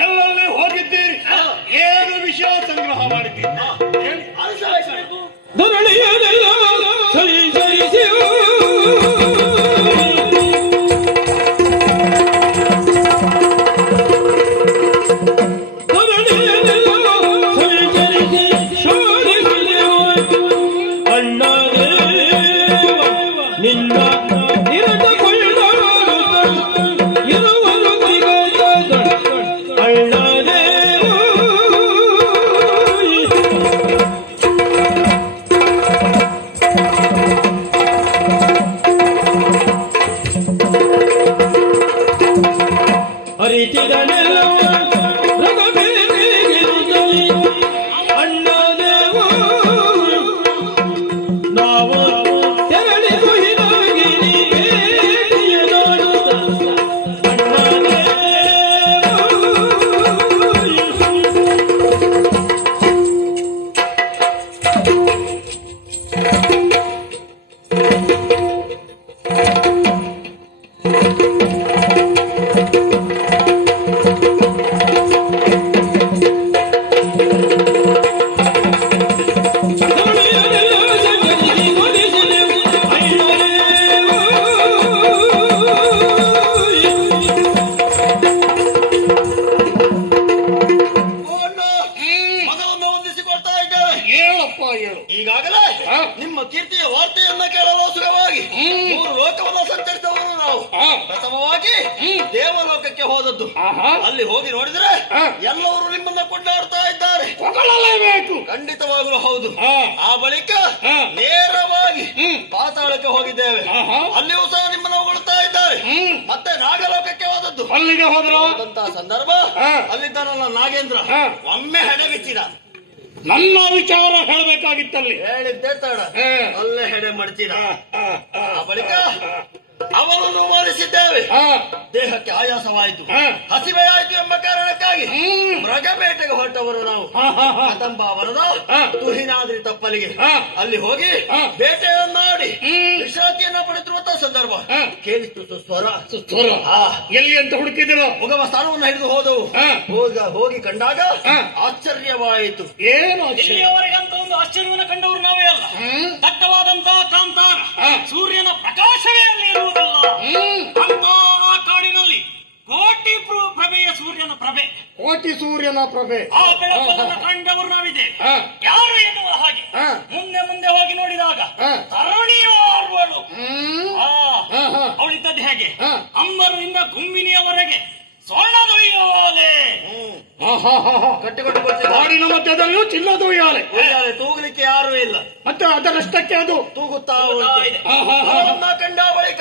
ಎಲ್ಲೆಲ್ಲಿ ಹೋಗಿದ್ದೀರಿ? ಏನು ವಿಷಯ ಸಂಗ್ರಹ ಮಾಡಿದ್ದೀರಿ? ಈಗಾಗಲೇ ನಿಮ್ಮ ಕೀರ್ತಿಯ ವಾರ್ತೆಯನ್ನ ಕೇಳಲು ಸುಲಭವಾಗಿ 3 ಲೋಕವನ್ನು ಸಂಚರಿಸಿದವರು ನಾವು. ಪ್ರಥಮವಾಗಿ ದೇವಲೋಕಕ್ಕೆ ಹೋದದ್ದು. ಅಲ್ಲಿ ಹೋಗಿ ನೋಡಿದ್ರೆ ಎಲ್ಲರೂ ನಿಮ್ಮನ್ನ ಕೊಂಡಾಡ್ತಾ ಇದ್ದಾರೆ. ಖಂಡಿತವಾಗಲೂ ಹೌದು. ಆ ಬಳಿಕ ನೇರವಾಗಿ ಪಾತಾಳಕ್ಕೆ ಹೋಗಿದ್ದೇವೆ. ಅಲ್ಲಿಯೂ ಸಹ ನಿಮ್ಮನ್ನು ಹೊಗಳ್ತಾ ಇದ್ದಾರೆ. ಮತ್ತೆ ನಾಗಲೋಕಕ್ಕೆ ಹೋದದ್ದು. ಅಲ್ಲಿಗೆ ಹೋದಂತಹ ಸಂದರ್ಭ ಅಲ್ಲಿದ್ದಾನಲ್ಲ ನಾಗೇಂದ್ರ ಒಮ್ಮೆ ಹೆಡೆ ಬಿಚ್ಚಿದ. ನನ್ನ ವಿಚಾರ ಹೇಳಬೇಕಾಗಿತ್ತಲ್ಲಿ ಹೇಳಿದ್ದೆ ತಡ ಅಲ್ಲೇ ಹೆಡೆ ಮಡ್ಚಿದ. ಆ ಬಳಿಕ ಅವನನ್ನು ಮಾರಿಸಿದ್ದೇವೆ. ದೇಹಕ್ಕೆ ಆಯಾಸವಾಯಿತು, ಹಸಿವೆಯಾಯಿತು ಎಂಬ ಕಾರಣಕ್ಕಾಗಿ ಮೃಗಬೇಟೆಗೆ ಹೊರಟವರು ನಾವು. ಕದಂಬಾವರದ ತುಹಿನಾದ್ರಿ ತಪ್ಪಲಿಗೆ ಅಲ್ಲಿ ಹೋಗಿ ಬೇಟೆಯನ್ನಾಡಿ ವಿಶ್ರಾಂತಿಯನ್ನ ಪಡೆದಿರುವಂತಹ ಸಂದರ್ಭ ಕೇಳಿತ್ತು ಸ್ವರ. ಎಲ್ಲಿ ಅಂತ ಹುಡುಕಿದ್ರು ಮುಗವ ಸ್ಥಾನವನ್ನು ಹಿಡಿದು ಹೋದವು. ಹೋಗಿ ಕಂಡಾಗ ಆಶ್ಚರ್ಯವಾಯಿತು. ಏನು ಇಲ್ಲಿಯವರೆಗಂತ ಒಂದು ಆಶ್ಚರ್ಯವನ್ನು ಕಂಡವರು ನಾವೇ ಅಲ್ಲ. ದಟ್ಟವಾದಂತಹ ಕಾಂತಾರ, ಸೂರ್ಯನ ಪ್ರಕಾಶವೇ ಅಲ್ಲಿ ಇರುವುದಿಲ್ಲ. ಅಂತ ಆ ಕಾಡಿನಲ್ಲಿ ಕೋಟಿ ಪ್ರಭೆಯ ಸೂರ್ಯನ ಪ್ರಭೆ, ಕೋಟಿ ಸೂರ್ಯನ ಪ್ರಭೆ, ಆ ಬೆಳಕನ್ನು ಕಂಡವರು ನಾವಿದೆ. ಯಾರು ಎನ್ನುವ ಹಾಗೆ ಮುಂದೆ ಮುಂದೆ ಹೋಗಿ ನೋಡಿದಾಗ ತರುಣಿಯಾರ್ವಳು. ಅವಳಿದ್ದದ್ದು ಹೇಗೆ? ಅಂಬರಿಂದ ಗುಂಬಿನಿಯವರೆಗೆ ಸ್ವರ್ಣದೊಯ್ಯಾಲೆ, ಕಾಡಿನ ಮಧ್ಯದಲ್ಲೂ ಚಿನ್ನದೊಯ್ಯಾಲೆ. ತೂಗಲಿಕ್ಕೆ ಯಾರು ಇಲ್ಲ. ಮತ್ತೆ ಅದರಷ್ಟಕ್ಕೆ ಅದು ತೂಗುತ್ತಾ ಕಂಡ ಬಳಿಕ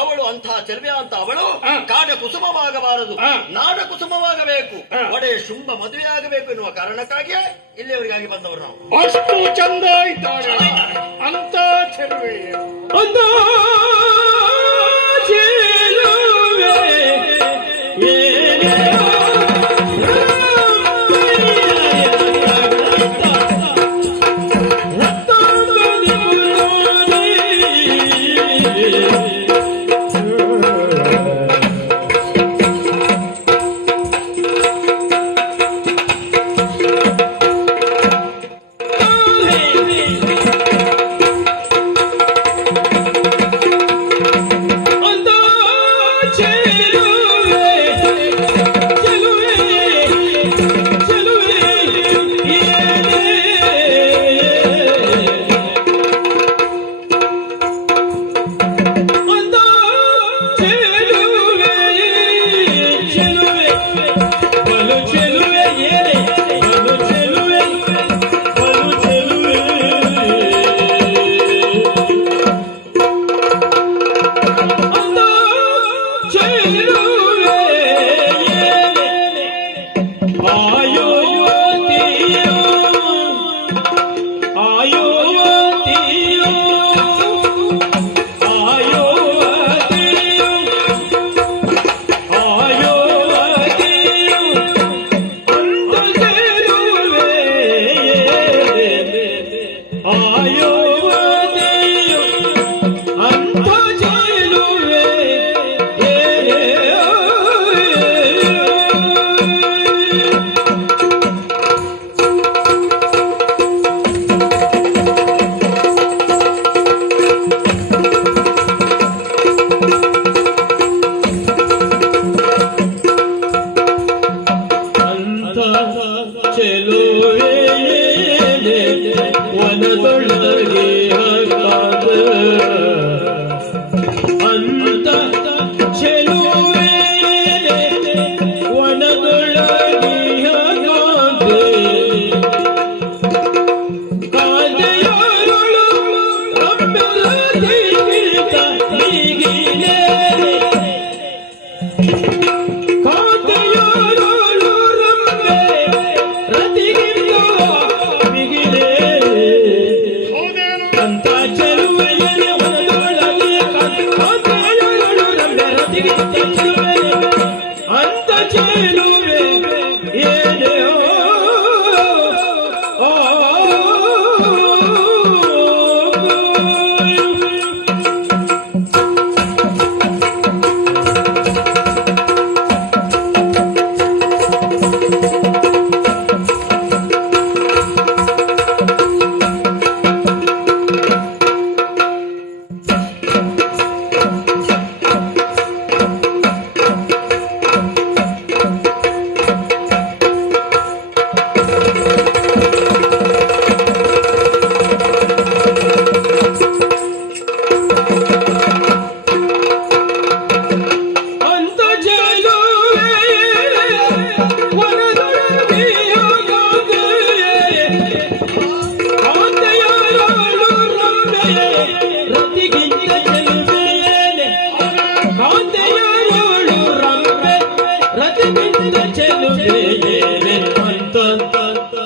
ಅವಳು ಅಂಥ ಚೆಲುವೆ ಅಂತ ಅವಳು ಕಾಡ ಕುಸುಮವಾಗಬಾರದು, ನಾಡ ಕುಸುಮವಾಗಬೇಕು, ಒಡೆ ಶುಂಭ ಮದುವೆಯಾಗಬೇಕು ಎನ್ನುವ ಕಾರಣಕ್ಕಾಗಿಯೇ ಇಲ್ಲಿಯವರಿಗಾಗಿ ಬಂದವರು ನಾವು. ಅಷ್ಟು ಚಂದ ಇದ್ದಾಳೆ ಅಂತ ಚೆಲುವೆ. ಚೆಲುವೆ ವನದೊಳಗೆ ಹಕ್ಕಾದ ಅಂತ ಚೆಲುವೆ ವನದೊಳಗೆ ಹಕ್ಕಾದೆ ಕಾದೆಯೋಳು ರಬ್ಬೆಲ್ಲದಿಗಿಂತ ಹೀಗಿನೇ ಅಂತ ಚೆಲುವೆ ಏನೇ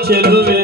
ಚೆಲುವೆ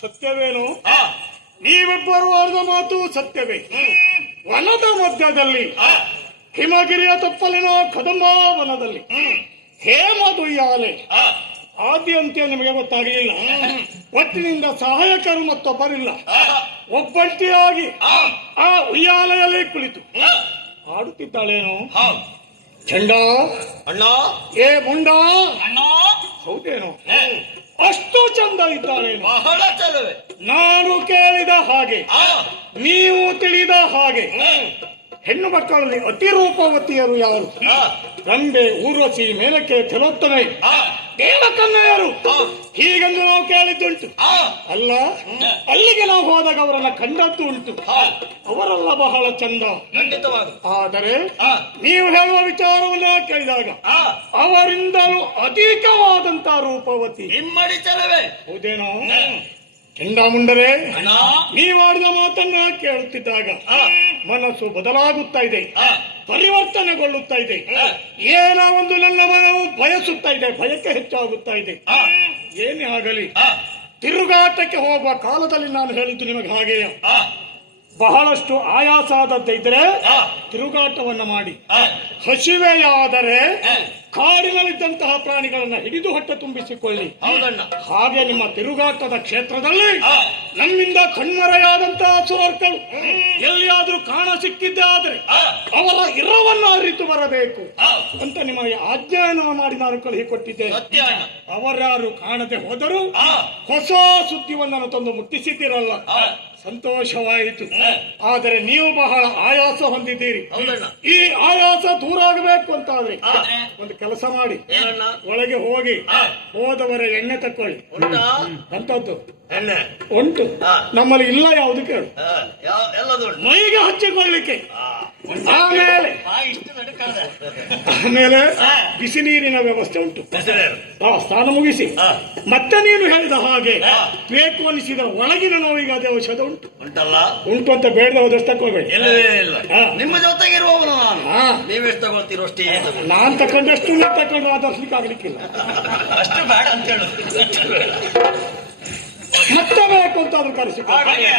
ಸತ್ಯವೇನು? ನೀವಿಬ್ಬರು ಆಡಿದ ಮಾತು ಸತ್ಯವೇ. ವನದ ಮಧ್ಯದಲ್ಲಿ ಹಿಮಗಿರಿಯ ತಪ್ಪಲಿನ ಕದಂಬವನದಲ್ಲಿ ಹೇಮದುಯ್ಯಾಲೆ ಆದ್ಯಂತ್ಯ ನಿಮಗೆ ಗೊತ್ತಾಗಲಿಲ್ಲ. ಒಟ್ಟಿನಿಂದ ಸಹಾಯಕರು ಮತ್ತೊಬ್ಬರಿಲ್ಲ. ಒಬ್ಬಂಟಿಯಾಗಿ ಆ ಉಯ್ಯಾಲೆಯಲ್ಲಿ ಕುಳಿತು ಆಡುತ್ತಿದ್ದಾಳೇನು? ಚಂಡ ಅಣ್ಣ, ಏ ಮುಂಡ ಅಣ್ಣ, ಹೌದೇನು? ಅಷ್ಟು ಚಂದ ಇದ್ದಾಳೇನು? ಬಹಳ ಚೆಲುವೆ. ನಾನು ಕೇಳಿದ ಹಾಗೆ ನೀವು ತಿಳಿದ ಹಾಗೆ ಹೆಣ್ಣು ಮಕ್ಕಳಲ್ಲಿ ಅತಿ ರೂಪವತಿಯರು ಯಾರು? ರಂಬೆ, ಊರ್ವಶಿ, ಮೇಲಕ್ಕೆ, ತಿಲೋತ್ತಮೆ, ದೇವಕನ್ಯರು ಹೀಗೆಂದು ನಾವು ಕೇಳಿದ್ದುಂಟು. ಅಲ್ಲ, ಅಲ್ಲಿಗೆ ನಾವು ಹೋದಾಗ ಅವರನ್ನ ಕಂಡದ್ದು ಉಂಟು. ಅವರೆಲ್ಲ ಬಹಳ ಚಂದ. ಖಂಡಿತವಾಗಿ. ಆದರೆ ನೀವು ಹೇಳುವ ವಿಚಾರವನ್ನ ಕೇಳಿದಾಗ ಅವರಿಂದಲೂ ಅಧಿಕವಾದಂತಹ ರೂಪವತಿ ಇಮ್ಮಡಿ ಚೆಲುವೆ. ಹೌದೇನೋ? ಕೆಂಡಾಮುಂಡರೇ, ಅಣ್ಣ, ನೀವಾಡಿದ ಮಾತನ್ನ ಕೇಳುತ್ತಿದ್ದಾಗ ಮನಸ್ಸು ಬದಲಾಗುತ್ತಾ ಇದೆ, ಪರಿವರ್ತನೆಗೊಳ್ಳುತ್ತಾ ಇದೆ. ಏನೋ ಒಂದು ನನ್ನ ಮನವು ಬಯಸುತ್ತಾ ಇದೆ, ಭಯಕ್ಕೆ ಹೆಚ್ಚಾಗುತ್ತಾ ಇದೆ. ಏನೇ ಆಗಲಿ, ತಿರುಗಾಟಕ್ಕೆ ಹೋಗುವ ಕಾಲದಲ್ಲಿ ನಾನು ಹೇಳಿದ್ದು ನಿಮಗೆ ಹಾಗೆಯೇ. ಬಹಳಷ್ಟು ಆಯಾಸ ಆದದ್ದಿದ್ರೆ ತಿರುಗಾಟವನ್ನ ಮಾಡಿ, ಹಸಿವೆಯಾದರೆ ಕಾಡಿನಲ್ಲಿದ್ದಂತಹ ಪ್ರಾಣಿಗಳನ್ನ ಹಿಡಿದು ಹೊಟ್ಟೆ ತುಂಬಿಸಿಕೊಳ್ಳಿ. ಹೌದಣ್ಣ. ಹಾಗೆ ನಿಮ್ಮ ತಿರುಗಾಟದ ಕ್ಷೇತ್ರದಲ್ಲಿ ನಮ್ಮಿಂದ ಕಣ್ಮರೆಯಾದಂತಹ ಸುರರ್ಗಳು ಎಲ್ಲಿಯಾದ್ರೂ ಕಾಣ ಸಿಕ್ಕಿದ್ದಾದ್ರೆ ಅವರ ಇರವನ್ನ ಅರಿತು ಬರಬೇಕು ಅಂತ ನಿಮಗೆ ಆಜ್ಞಾನ ಮಾಡಿ ನಾನು ಕಳುಹಿಕೊಟ್ಟಿದ್ದೇನೆ. ಅವರ್ಯಾರು ಕಾಣದೆ ಹೋದರೂ ಹೊಸ ಸುದ್ದಿಯನ್ನ ತಂದು ಮುಟ್ಟಿಸಿದ್ದೀರಲ್ಲ, ಸಂತೋಷವಾಯಿತು. ಆದರೆ ನೀವು ಬಹಳ ಆಯಾಸ ಹೊಂದಿದ್ದೀರಿ. ಹೌದಣ್ಣ. ಈ ಆಯಾಸ ದೂರ ಆಗಬೇಕು ಅಂತಾದ್ರೆ ಆದ್ರೆ ಒಂದು ಕೆಲಸ ಮಾಡಿ, ಏನಣ್ಣ? ಒಳಗೆ ಹೋಗಿ ಹೋದವರ ಎಣ್ಣೆ ತಕೊಳ್ಳಿ. ಉಂಟಾ ಅಂತದ್ದು ಎಣ್ಣೆ? ಉಂಟು, ಹಾ. ನಮ್ಮಲ್ಲಿ ಇಲ್ಲ. ಯಾವುದು ಕೇಳು. ಎಲ್ಲದು ಉಂಟು. ಮೈಗೆ ಹಚ್ಚಿಕೊಳ್ಳಿಕ್ಕೆ. ಆಮೇಲೆ ಇಷ್ಟು ನಡುಕದ ಆಮೇಲೆ ಬಿಸಿ ನೀರಿನ ವ್ಯವಸ್ಥೆ ಉಂಟು. ಹೆಸರೇನು? ಸ್ನಾನ ಮುಗಿಸಿ ಹಾ. ಮತ್ತೆ ನೀನು ಹೇಳಿದ ಹಾಗೆ ಹಾ. ಬೇಕು ಅನಿಸಿದ ಒಳಗಿನ ನೋವಿಗೆ ಅದೇ ಔಷಧ ಉಂಟು. ಉಂಟಲ್ಲ? ಉಂಟು ಅಂತ ಬೇಡದ ಹೋದಷ್ಟು ತಕೊಳ್ಬೇಡಿ. ಇಲ್ಲವೇ ಇಲ್ಲ. ಹಾ. ನಿಮ್ಮ ಜೊತೆಗಿರುವವನು ನಾನು. ಹಾ. ನೀವೆಷ್ಟು ತಗೊಳ್ತೀರೋ ಅಷ್ಟೇ ತಗೊಳ್ಳಿ. ನಾನ್ ತಕೊಂಡಷ್ಟು ನೀವು ತಕೊಂಡ್ರೆ ಆಧರಿಸ್ಲಿಕ್ಕೆ ಆಗ್ಲಿಕ್ಕಿಲ್ಲ. ಅಷ್ಟು ಬೇಡ ಅಂತ ಹೇಳು. ಮತ್ತೆ ಬೇಕು ಅಂತ ಅದನ್ನು ಕರೆಸಿಕೊಂಡು ಹಾಗೆ